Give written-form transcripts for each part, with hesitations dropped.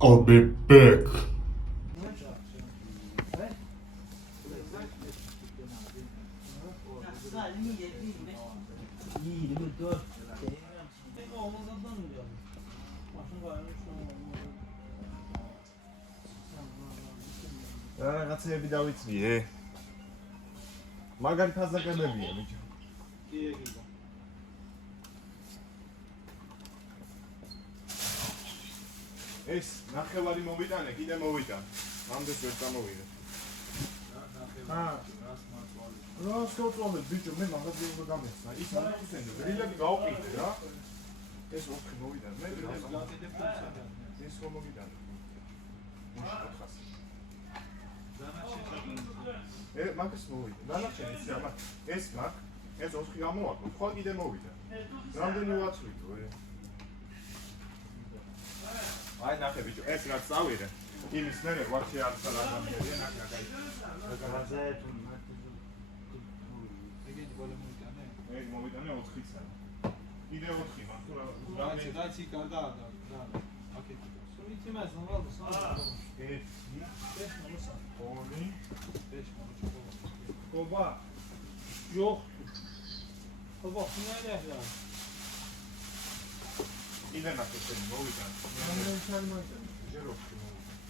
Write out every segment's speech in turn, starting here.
I'll be back. რაღაცეები დავიწყიე. მაგარი ფაზაკებებია, ბიჭო. ეს ნახევარი მოვიტანე, კიდე მოვიტან. ამდენ ვერ გამოვიდე. რას გავწვალე, ბიჭო, მე მაღაზიაში უნდა გამიხსნა. ის არ გავხსენე, გრილები გავყიდე რა. ეს 4 მოვიტან, მე გრილები გავყიდე ფულსა. ეს რომ მოვიტანე. მაგას მოვიდა. დანარჩენი ის რა, ეს მაგ, ეს 4 გამოვაკლო, სხვა კიდე მოვიდა. რამდენი ვაცვლითო, აი ნახე ბიჭო, ეს რაც წავიდე. იმის მერე ვაფშე არ სალაგამერია, ნაკაკაი. გაზა თუ ეგეთი ბოლო მოვიტანე? ეგ მოვიტანე 4-ისა. კიდე 4 მაგ თუ რა. დაიცი გარდა და აკეთე. სულით იმას ნომალდა სამ. ეს მოსა. ორი. ეს მოჩო. Oba. Yok. Oba, nerede ya? კიდე ნახე შენ მოვიტანე. Mən çalmadım. ჟეროხი მოვიტანე.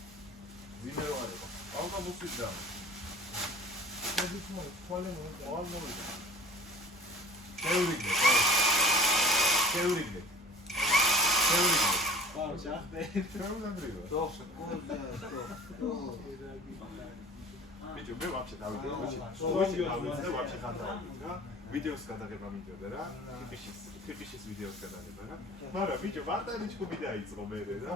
ვინმე რო არის? ალბათ მოვიდა. Dedik mi? Kolem oldu. all მოვიდა. შეურიგდე. შეურიგდე. Var, şahde. შეურიგდე. Çok, çok. ბიჭო, მე ვაფშე დავიდე, ვაფშე ვაფშე ხანდავდა. ვიდეოს გადაღება მინდოდა რა. ტიპიშის ვიდეოს გადაღება რა. მაგრამ ბიჭო, ვარტარი ჩხუბი დაიწყო მე რა.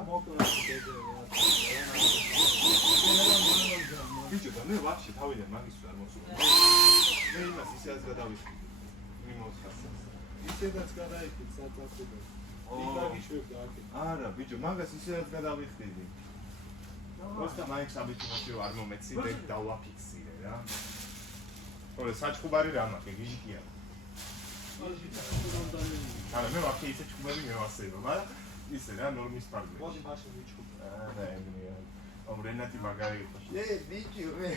ბიჭო, და მე ვაფშე თავიდან მაგის არ მოსულა. მე იმას ისეაც გადავიხდი. მიმოხასა. ისედაც გადაიქით საწასებო. იგაგიშვებდა აქეთ. არა, ბიჭო, მაგას ისეაც გადავიხდი. просто მაინც აბიტიმოჩი არ მომეციდე და დავაფიქსირე რა. ხოლე საჩხუბარი რა მაქვს, გიჟიკია. არა, მე ვაფშე ისე ჩხუბები მევასება, მაგრამ ისე რა ნორმის პარკში. მოდი მაშინ ვიჩხუბ. არა, ეგრეა. რენატი მაგარი იყო. ბიჭი, მე.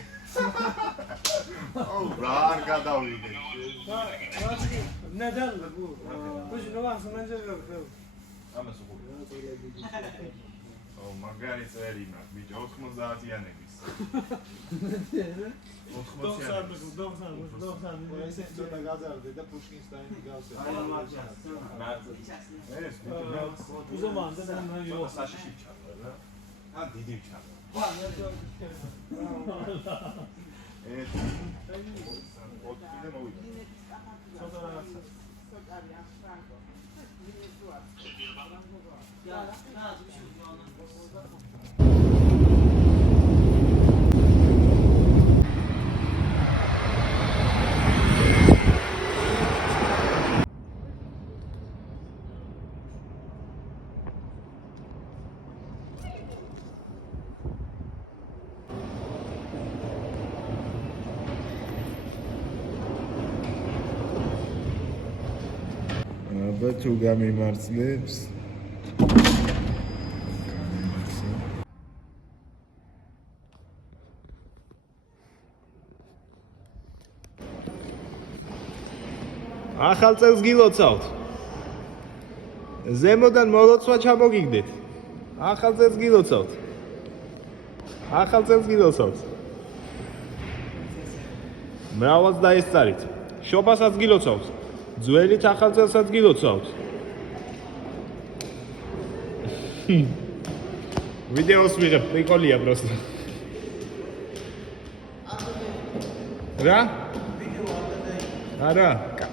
რა არ გადავიდე. Neden bu? Bu ne varsa bence yok. ამას უყურე. მაგარი წერი მაქვს, ბიჭო, 90-იანების. 90. ესე ცოტა გაზარდე და პუშკინსტაინი გავსე. ეს ბიჭო, Uzamanda da ben yok. საშიში ჩავა რა. ან დიდი ჩავა. ეს ოთხი მოვიდა. აბა თუ გამიმარცხლებს ახალ წელს გილოცავთ. ზემოდან მოლოცვა ჩამოგიგდეთ. ახალ წელს გილოცავთ. ახალ წელს გილოცავთ. მრავალს დაესწარით. შობასაც გილოცავთ. ძველით ახალ წელსაც გილოცავთ. ვიდეოს ვიღებ, პრიკოლია პროსტო. რა? არა,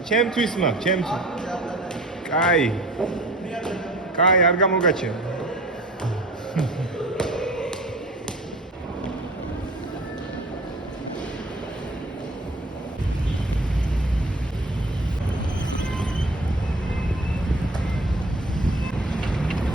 ჩემთვის მაგ, ჩემთვის. კაი. კაი, არ გამოგაჩენ.